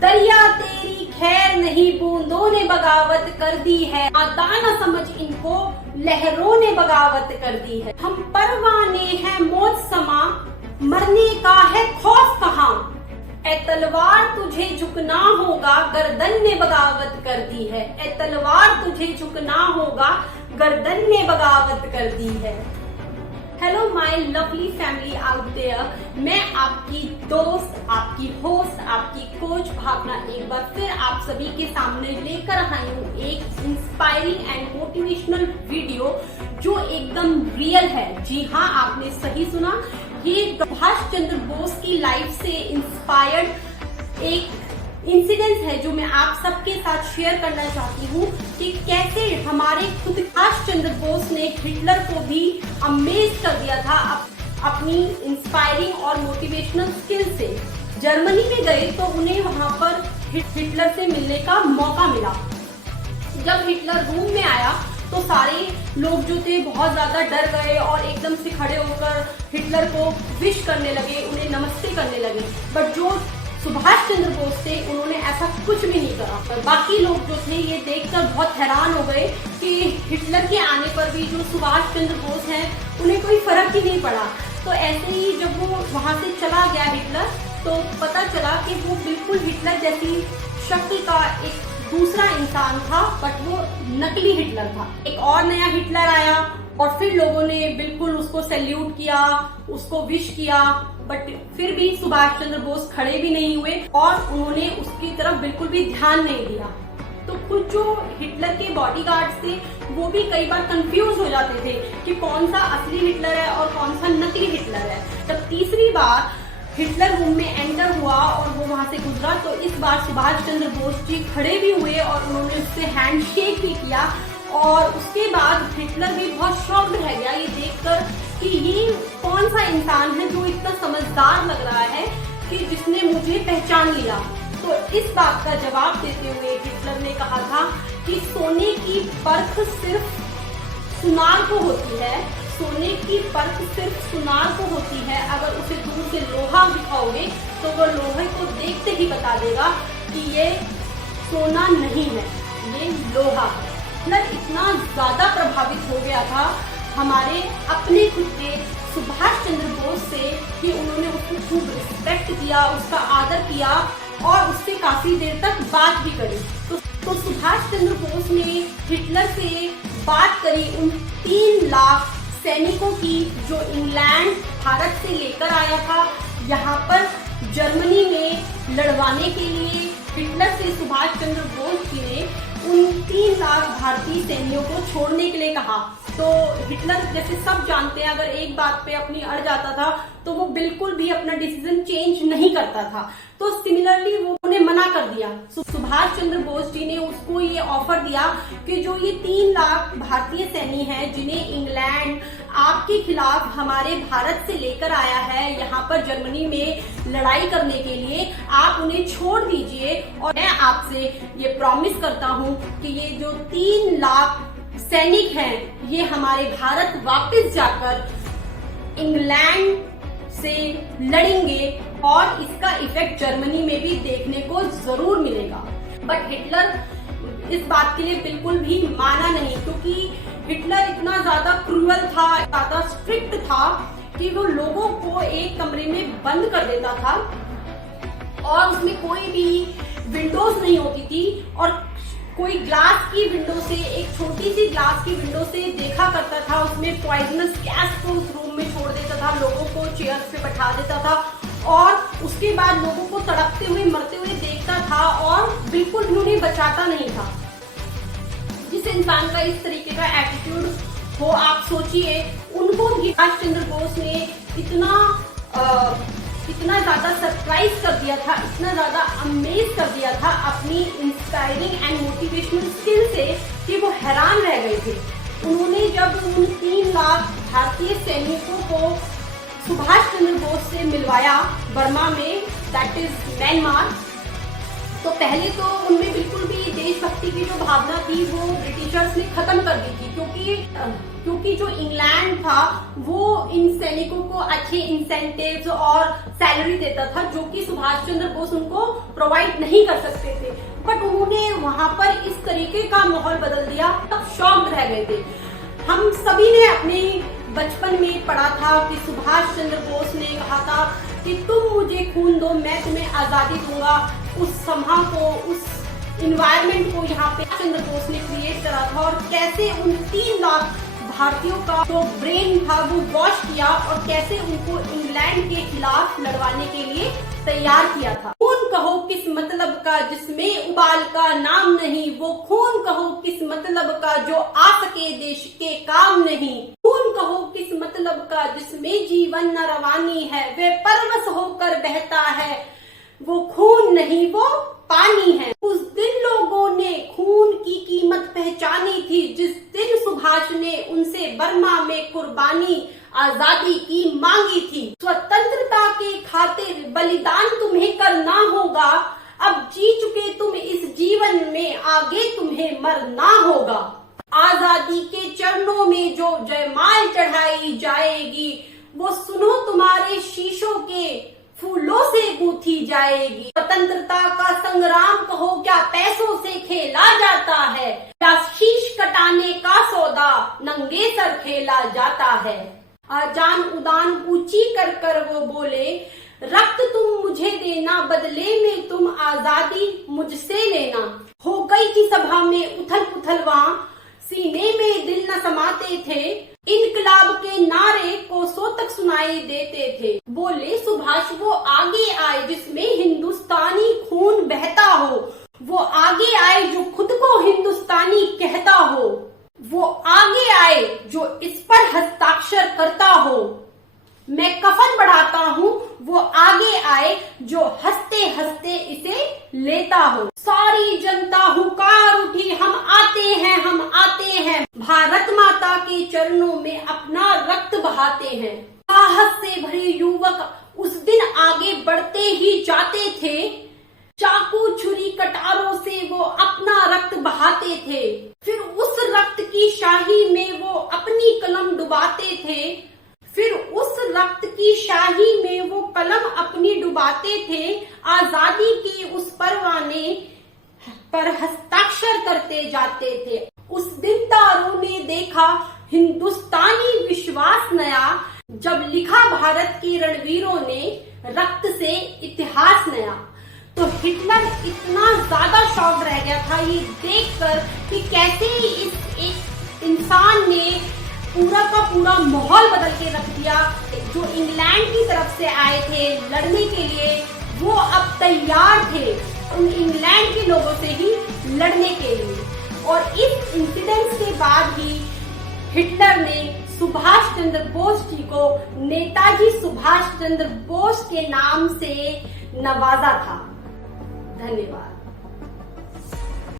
दरिया तेरी खैर नहीं, बूंदों ने बगावत कर दी है। आता न समझ इनको, लहरों ने बगावत कर दी है। हम परवाने हैं मौत समा, मरने का है खौफ कहाँ। ए तलवार तुझे झुकना होगा, गर्दन ने बगावत कर दी है। ए तलवार तुझे झुकना होगा, गर्दन ने बगावत कर दी है। Hello my lovely family out there, मैं आपकी दोस्त, आपकी होस्ट, आपकी कोच भावना एक बार फिर आप सभी के सामने लेकर आई हूँ एक इंस्पायरिंग एंड मोटिवेशनल वीडियो जो एकदम रियल है। जी हाँ, आपने सही सुना, ये सुभाष चंद्र बोस की लाइफ से इंस्पायर्ड एक इंसिडेंट है जो मैं आप सबके साथ शेयर करना चाहती हूँ कि कैसे हमारे खुद सुभाष चंद्र बोस ने हिटलर को भी अमेज कर दिया था अपनी इंस्पायरिंग और मोटिवेशनल स्किल से। जर्मनी में गए तो उन्हें वहां पर हिटलर से मिलने का मौका मिला। जब हिटलर रूम में आया तो सारे लोग जो थे बहुत ज्यादा डर गए और एकदम से खड़े होकर हिटलर को विश करने लगे, उन्हें नमस्ते करने लगे। बट जो सुभाष चंद्र बोस थे उन्होंने ऐसा कुछ भी नहीं करा। बाकी लोग जो थे ये देखकर बहुत हैरान हो गए कि हिटलर के आने पर भी जो सुभाष चंद्र बोस हैं उन्हें कोई फर्क ही नहीं पड़ा। तो ऐसे ही जब वो वहां से चला गया हिटलर, तो पता चला कि वो बिल्कुल हिटलर जैसी शक्ल का एक दूसरा इंसान था, बट वो नकली हिटलर था। एक और नया हिटलर आया और फिर लोगों ने बिल्कुल उसको सैल्यूट किया, उसको विश किया, बट फिर भी सुभाष चंद्र बोस खड़े भी नहीं हुए और उन्होंने उसकी तरफ बिल्कुल भी ध्यान नहीं दिया। तो कुछ जो हिटलर के बॉडीगार्ड्स थे वो भी कई बार कंफ्यूज हो जाते थे कि कौन सा असली हिटलर है और कौन सा नकली हिटलर है। जब तीसरी बार हिटलर रूम में एंटर हुआ और वो वहां से गुजरा तो इस बार सुभाष चंद्र बोस जी खड़े भी हुए और उन्होंने उससे हैंड शेक भी किया। और उसके बाद हिटलर भी बहुत शॉक्ड रह गया ये देखकर कि ये कौन सा इंसान है जो इतना समझदार लग रहा है कि जिसने मुझे पहचान लिया। तो इस बात का जवाब देते हुए हिटलर ने कहा था कि सोने की परख सिर्फ सुनार को होती है, सोने की परख सिर्फ सुनार को होती है। अगर उसे दूर से लोहा दिखाओगे तो वो लोहे को देखते ही बता देगा कि ये सोना नहीं है, ये लोहा है। हिटलर इतना ज्यादा प्रभावित हो गया था हमारे अपने खुद के सुभाष चंद्र बोस से कि उन्होंने उसको खूब रिस्पेक्ट किया, उसका आदर किया और उससे काफी देर तक बात भी करी। तो सुभाष चंद्र बोस ने हिटलर से बात करी उन 3 लाख सैनिकों की जो इंग्लैंड भारत से लेकर आया था यहाँ पर जर्मनी में लड़वाने के लिए। हिटलर से सुभाष चंद्र बोस जी ने उन 3 लाख भारतीय सैनिकों को छोड़ने के लिए कहा। तो हिटलर जैसे सब जानते हैं, अगर एक बात पे अपनी अड़ जाता था तो वो बिल्कुल भी अपना डिसीजन चेंज नहीं करता था। तो सिमिलरली वो उन्हें मना कर दिया। सुभाष चंद्र बोस जी ने उसको ये ऑफर दिया कि जो ये 3 लाख भारतीय सैनिक हैं जिन्हें इंग्लैंड आपके खिलाफ हमारे भारत से लेकर आया है यहाँ पर जर्मनी में लड़ाई करने के लिए, आप उन्हें छोड़ दीजिए और मैं आपसे ये प्रॉमिस करता हूँ कि ये जो 3 लाख सैनिक हैं ये हमारे भारत वापस जाकर इंग्लैंड से लड़ेंगे और इसका इफेक्ट जर्मनी में भी देखने को जरूर मिलेगा। बट हिटलर इस बात के लिए बिल्कुल भी माना नहीं, क्योंकि हिटलर इतना ज्यादा क्रूअल था, ज्यादा स्ट्रिक्ट था कि वो लोगों को एक कमरे में बंद कर देता था और उसमें कोई भी विंडोज नहीं होती थी और कोई ग्लास की विंडो से, एक छोटी सी ग्लास की विंडो से देखा करता था, उसमें पॉइजनस गैस को उस रूम में छोड़ देता था, लोगों को चेयर्स पे बैठा देता था और उसके बाद लोगों को तड़पते हुए मरते हुए देखता था और बिल्कुल भी उन्हें बचाता नहीं था। जिस इंसान का इस तरीके का एटीट्यूड हो, आप सोचिए उनको भी सुभाष चंद्र बोस ने इतना ज्यादा सरप्राइज कर दिया था, इतना ज्यादा अमेज कर दिया था अपनी इंस्पायरिंग एंड मोटिवेशनल स्किल से कि वो हैरान रह गए थे। उन्होंने जब उन 3 लाख भारतीय सैनिकों को सुभाष चंद्र बोस से मिलवाया बर्मा में, दैट इज म्यांमार, तो पहले तो उनमें बिल्कुल भी देशभक्ति की जो भावना थी वो ब्रिटिशर्स ने खत्म कर दी थी, क्योंकि जो इंग्लैंड था वो इन सैनिकों को अच्छे इंसेंटिव्स और सैलरी देता था, जो कि सुभाष चंद्र बोस उनको प्रोवाइड नहीं कर सकते थे। बट उन्होंने वहां पर इस तरीके का माहौल बदल दिया, तब शॉक्ड रह गए थे। हम सभी ने अपने बचपन में पढ़ा था कि सुभाष चंद्र बोस ने कहा था कि तुम मुझे खून दो, मैं तुम्हें आजादी दूंगा। उस सभा को, उस इन्वायरमेंट को यहाँ पे चंद्र बोस ने क्रिएट करा था, और कैसे उन 3 लाख भारतीयों का जो ब्रेन था वो वॉश किया, और कैसे उनको इंग्लैंड के खिलाफ लड़वाने के लिए तैयार किया था। खून कहो किस मतलब का जिसमें उबाल का नाम नहीं, वो खून कहो किस मतलब का जो आ सके देश के काम नहीं। खून कहो किस मतलब का जिसमें जीवन न रवानी है, वे परवश होकर बहता है, वो खून नहीं वो पानी है। उस दिन लोगों ने खून की कीमत पहचानी थी, जिस दिन सुभाष ने उनसे बर्मा में कुर्बानी आजादी की मांगी थी। स्वतंत्रता के खातिर बलिदान तुम्हें करना होगा, अब जी चुके तुम इस जीवन में, आगे तुम्हें मरना होगा। आजादी के चरणों में जो जयमाल चढ़ाई जाएगी, वो सुनो तुम्हारे शीशों के फूलों से गूंथी जाएगी। स्वतंत्रता का संग्राम कहो क्या पैसों से खेला जाता है, क्या शीश कटाने का सौदा नंगे सर खेला जाता है। आजान उदान ऊंची कर कर वो बोले, रक्त तुम मुझे देना, बदले में तुम आजादी मुझसे लेना। हो गई थी सभा में उथल पुथल, वहां सीने में दिल न समाते थे, इनकलाब के नारे कोसों तक सुनाई देते थे। बोले सुभाष वो आगे आए जिसमें हिंदुस्तानी खून बहता हो, वो आगे आए जो खुद को हिंदुस्तानी कहता हो, वो आगे आए जो इस पर हस्ताक्षर करता हो। मैं कफन बढ़ाता हूँ, वो आगे आए जो हंसते हंसते इसे लेता हो। सारी जनता हुकार उठी, हम आते हैं, हम आते हैं, भारत माता के चरणों में अपना रक्त बहाते हैं। साहस से भरे युवक उस दिन आगे बढ़ते ही जाते थे, चाकू छुरी कटारों से वो अपना रक्त बहाते थे। फिर उस रक्त की शाही में वो अपनी कलम डुबाते थे, फिर उस रक्त की शाही में वो कलम अपनी डुबाते थे। आजादी के उस परवाने पर हस्ताक्षर करते जाते थे। उस दिन तारों ने देखा हिंदुस्तानी विश्वास नया, जब लिखा भारत के रणवीरों ने रक्त से इतिहास नया। तो हिटलर इतना ज्यादा शॉक रह गया था ये देखकर कि कैसे इस एक इंसान ने पूरा का पूरा माहौल बदल के रख दिया। जो इंग्लैंड की तरफ से आए थे लड़ने के लिए, वो अब तैयार थे उन इंग्लैंड के लोगों से ही लड़ने के लिए। और इस इंसिडेंट के बाद ही हिटलर ने सुभाष चंद्र बोस जी को नेताजी सुभाष चंद्र बोस के नाम से नवाजा था। धन्यवाद।